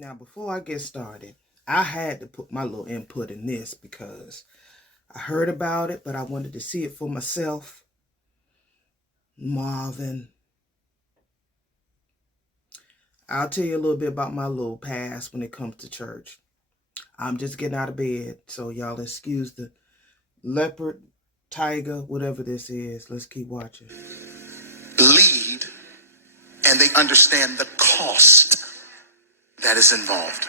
Now, before I get started, I had to put my little input in this because I heard about it, but I wanted to see it for myself. Marvin, I'll tell you a little bit about my little past when it comes to church. I'm just getting out of bed, so y'all excuse the leopard, tiger, whatever this is. Let's keep watching. Lead, and they understand the cost that is involved.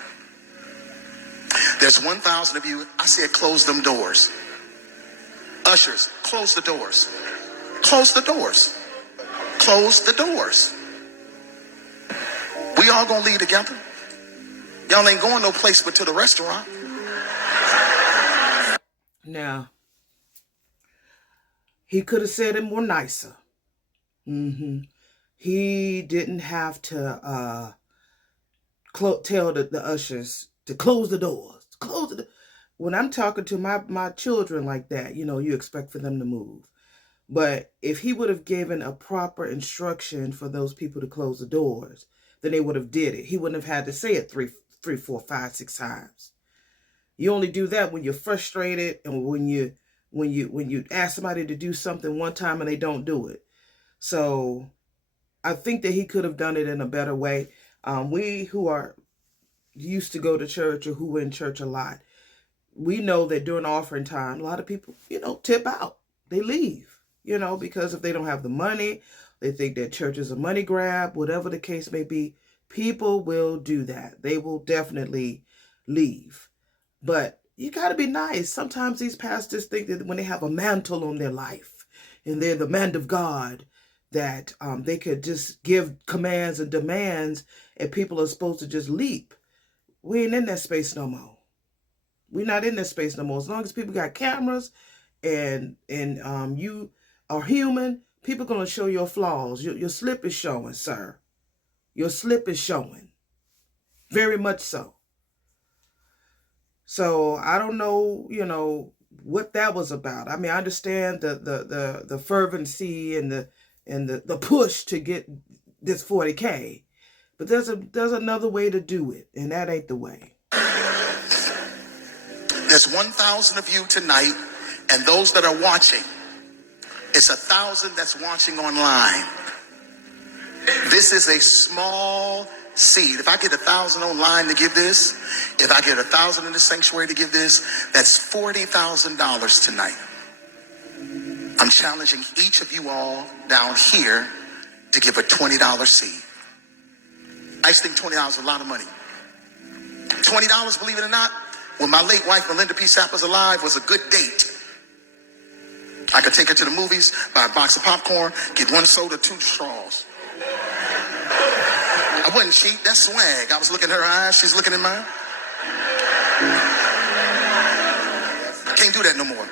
There's 1,000 of you. I said close them doors. Ushers, close the doors. Close the doors. Close the doors. We all gonna lead together. Y'all ain't going no place but to the restaurant. Now, he could have said it more nicer. He didn't have to tell the ushers to close the doors. When I'm talking to my children like that, you expect for them to move. But if he would have given a proper instruction for those people to close the doors, then they would have did it. He wouldn't have had to say it three, 4, 5, 6 times. You only do that when you're frustrated and when you ask somebody to do something one time and they don't do it. So I think that he could have done it in a better way. We who are used to go to church or who were in church a lot, we know that during offering time, a lot of people, tip out. They leave, because if they don't have the money, they think that church is a money grab, whatever the case may be, people will do that. They will definitely leave. But you got to be nice. Sometimes these pastors think that when they have a mantle on their life and they're the man of God, that they could just give commands and demands and people are supposed to just leap. We ain't in that space no more. We're not in that space no more. As long as people got cameras and you are human, people going to show your flaws. Your slip is showing, sir. Your slip is showing. Very much so. So I don't know, what that was about. I mean, I understand the fervency and the push to get this 40K, but there's another way to do it, and that ain't the way. There's 1,000 of you tonight, and those that are watching, it's 1,000 that's watching online. This is a small seed. If I get 1,000 online to give this, if I get 1,000 in the sanctuary to give this, that's $40,000 tonight. I'm challenging each of you all down here to give a $20 seed. I just think $20 is a lot of money. $20, believe it or not, when my late wife, Melinda P. Sapp, was alive, was a good date. I could take her to the movies, buy a box of popcorn, get 1 soda, 2 straws. I wasn't cheap, that's swag. I was looking in her eyes, she's looking in mine. Can't do that no more.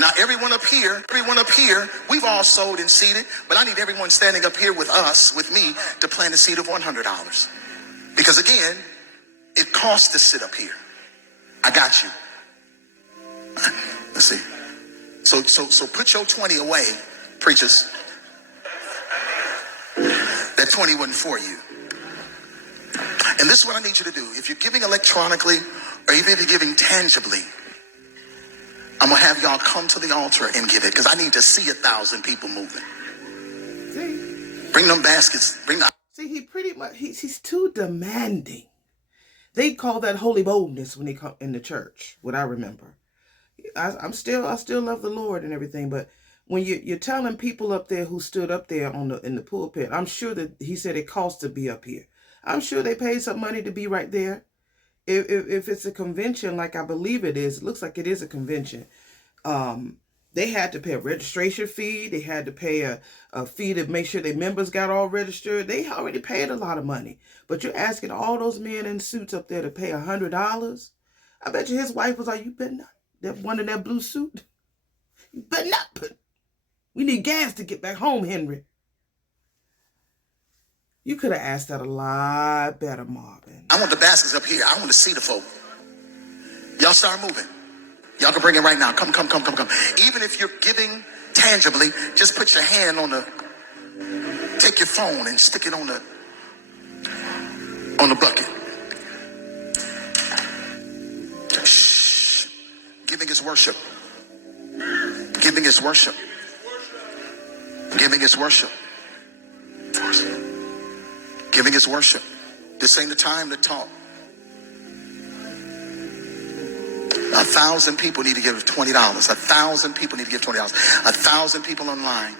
Now, everyone up here, we've all sold and seeded, but I need everyone standing up here with us, with me, to plant a seed of $100. Because again, it costs to sit up here. I got you. Let's see. So put your 20 away, preachers. That 20 wasn't for you. And this is what I need you to do. If you're giving electronically, or even if you're giving tangibly, I'm going to have y'all come to the altar and give it, because I need to see 1,000 people moving. See? Bring them baskets. See, he pretty much, he's too demanding. They call that holy boldness when they come in the church, what I remember. I still love the Lord and everything, but when you're telling people up there who stood up there in the pulpit, I'm sure that he said it costs to be up here. I'm sure they paid some money to be right there. If it's a convention, like I believe it is, it looks like it is a convention. They had to pay a registration fee. They had to pay a fee to make sure their members got all registered. They already paid a lot of money. But you're asking all those men in suits up there to pay $100? I bet you his wife was like, you better not. That one in that blue suit? You better not put. We need gas to get back home, Henry. You could have asked that a lot better, Marvin. I want the baskets up here. I want to see the folk. Y'all start moving. Y'all can bring it right now. Come. Even if you're giving tangibly, just put your hand on take your phone and stick it on on the bucket. Shh. Giving is worship. Giving is worship. Giving is worship. Giving is worship. This ain't the time to talk. 1,000 people need to give $20. 1,000 people need to give $20. 1,000 people online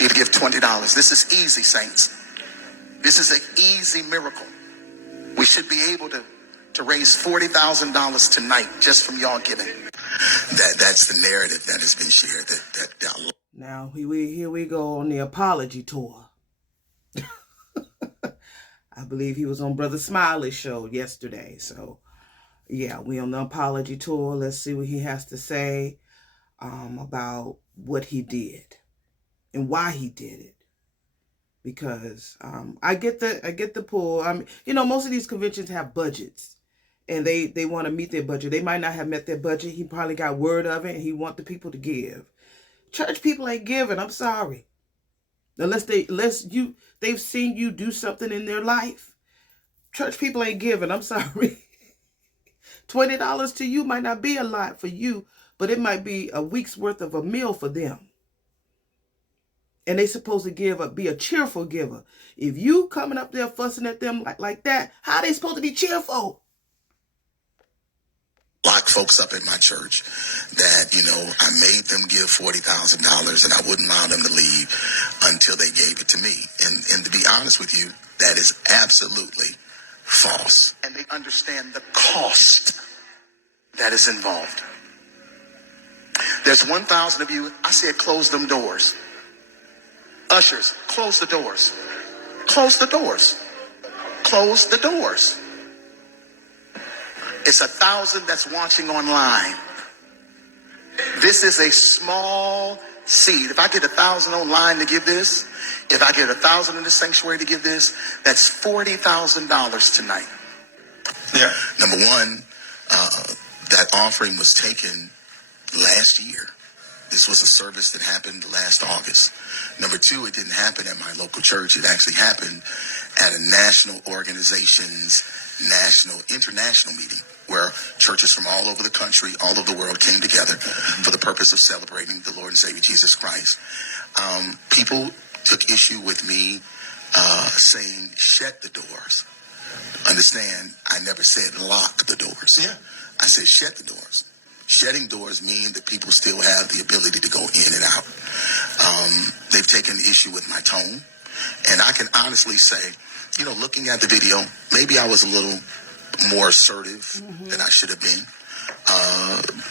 need to give $20. This is easy, saints. This is an easy miracle. We should be able to raise $40,000 tonight just from y'all giving. That's the narrative that has been shared. Now here we go on the apology tour. I believe he was on Brother Smiley's show yesterday. So yeah, we on the apology tour. Let's see what he has to say about what he did and why he did it. Because I get the pull. Most of these conventions have budgets, and they want to meet their budget. They might not have met their budget. He probably got word of it, and he want the people to give. Church people ain't giving. I'm sorry, unless they've seen you do something in their life. Church people ain't giving. I'm sorry. $20 to you might not be a lot for you, but it might be a week's worth of a meal for them. And they supposed to be a cheerful giver. If you coming up there fussing at them like that, how are they supposed to be cheerful? Lock folks up at my church that, I made them give $40,000 and I wouldn't allow them to leave until they gave it to me. And to be honest with you, that is absolutely false. And they understand the cost that is involved. There's 1,000 of you. I said, close them doors. Ushers, close the doors. Close the doors. Close the doors. It's 1,000 that's watching online. This is a small seed. If I get 1,000 online to give this, if I get 1,000 in the sanctuary to give this, that's $40,000 tonight. Yeah. Number one, that offering was taken last year. This was a service that happened last August. Number two, it didn't happen at my local church. It actually happened at a national organization's international meeting where churches from all over the country, all over the world came together for the purpose of celebrating the Lord and Savior Jesus Christ. People took issue with me saying, shut the doors. Understand, I never said lock the doors. Yeah. I said shut the doors. Shutting doors mean that people still have the ability to go in and out. They've taken issue with my tone. And I can honestly say, looking at the video, maybe I was a little more assertive than I should have been.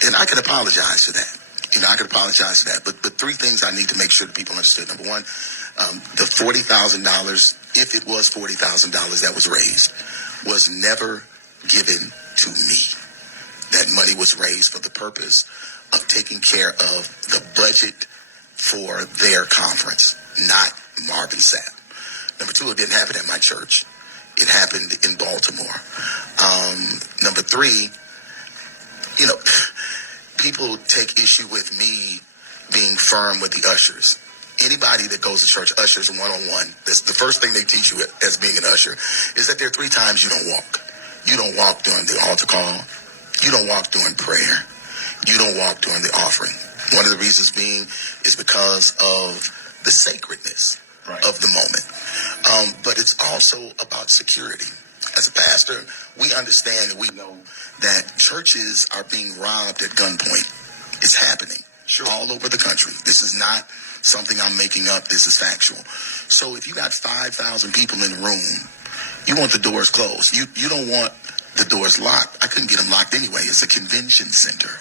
And I can apologize for that. I can apologize for that. But three things I need to make sure that people understood. Number one, the $40,000, if it was $40,000 that was raised, was never given to me. That money was raised for the purpose of taking care of the budget for their conference, not Marvin Sapp. Number two, it didn't happen at my church. It happened in Baltimore. Number three, people take issue with me being firm with the ushers. Anybody that goes to church, ushers one-on-one, that's the first thing they teach you as being an usher, is that there are 3 times you don't walk. You don't walk during the altar call. You don't walk during prayer. You don't walk during the offering. One of the reasons being is because of the sacredness of the moment. But it's also about security. As a pastor, we understand and we know that churches are being robbed at gunpoint. It's happening all over the country. This is not something I'm making up. This is factual. So if you got 5,000 people in the room, you want the doors closed. You don't want the doors locked. I couldn't get them locked anyway. It's a convention center.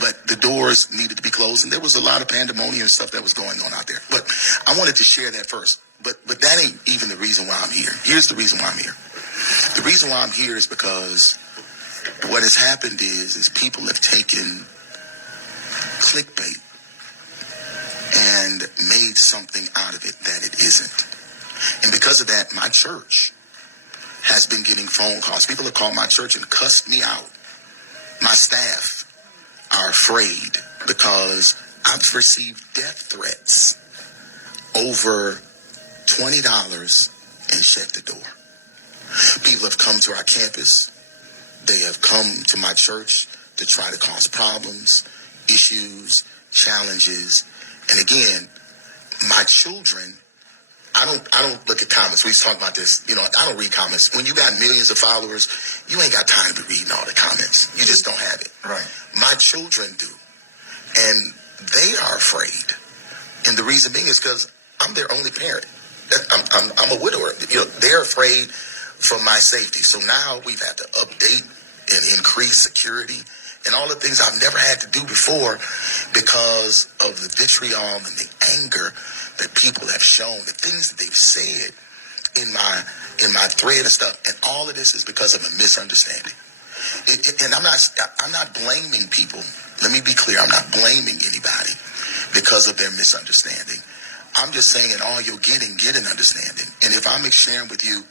But the doors needed to be closed, and there was a lot of pandemonium and stuff that was going on out there. But I wanted to share that first. But that ain't even the reason why I'm here. Here's the reason why I'm here. The reason why I'm here is because what has happened is people have taken clickbait and made something out of it that it isn't. And because of that, my church has been getting phone calls. People have called my church and cussed me out. My staff are afraid because I've received death threats over $20 and shut the door. People have come to our campus. They have come to my church to try to cause problems, issues, challenges. And again, my children, I don't look at comments. We talk about this. I don't read comments. When you got millions of followers, you ain't got time to be reading all the comments. You just don't have it. Right. My children do. And they are afraid. And the reason being is because I'm their only parent. I'm a widower. They're afraid for my safety. So now we've had to update and increase security and all the things I've never had to do before because of the vitriol and the anger that people have shown, the things that they've said in my thread and stuff. And all of this is because of a misunderstanding. And I'm not blaming people. Let me be clear. I'm not blaming anybody because of their misunderstanding. I'm just saying in all you're getting, get an understanding. And if I'm sharing with you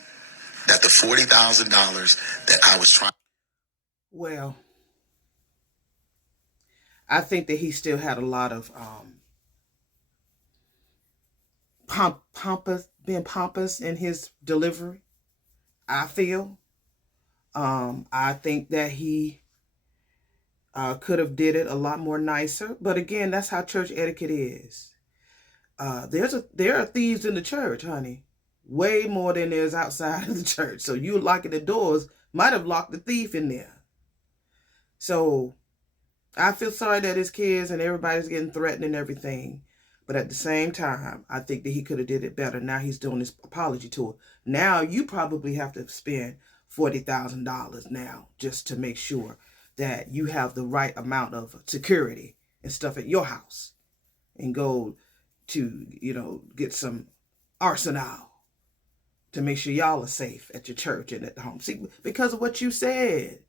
that the $40,000 that I was trying. Well, I think that he still had a lot of being pompous in his delivery. I feel. I think that he could have did it a lot more nicer. But again, that's how church etiquette is. There are thieves in the church, honey. Way more than there's outside of the church. So you locking the doors might have locked the thief in there. So I feel sorry that his kids and everybody's getting threatened and everything. But at the same time, I think that he could have did it better. Now he's doing this apology tour. Now you probably have to spend $40,000 now just to make sure that you have the right amount of security and stuff at your house. And go to, get some arsenal to make sure y'all are safe at your church and at the home. See, because of what you said.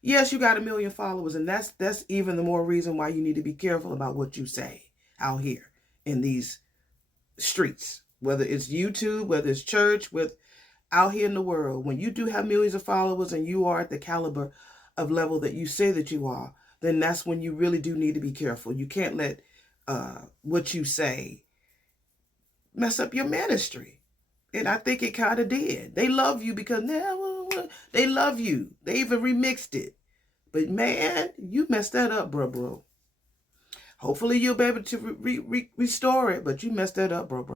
Yes, you got 1 million followers, and that's even the more reason why you need to be careful about what you say out here in these streets, whether it's YouTube, whether it's church, out here in the world. When you do have millions of followers and you are at the caliber of level that you say that you are, then that's when you really do need to be careful. You can't let what you say mess up your ministry. And I think it kind of did. They love you because they love you. They even remixed it. But man, you messed that up, bro. Hopefully you'll be able to restore it, but you messed that up, bro.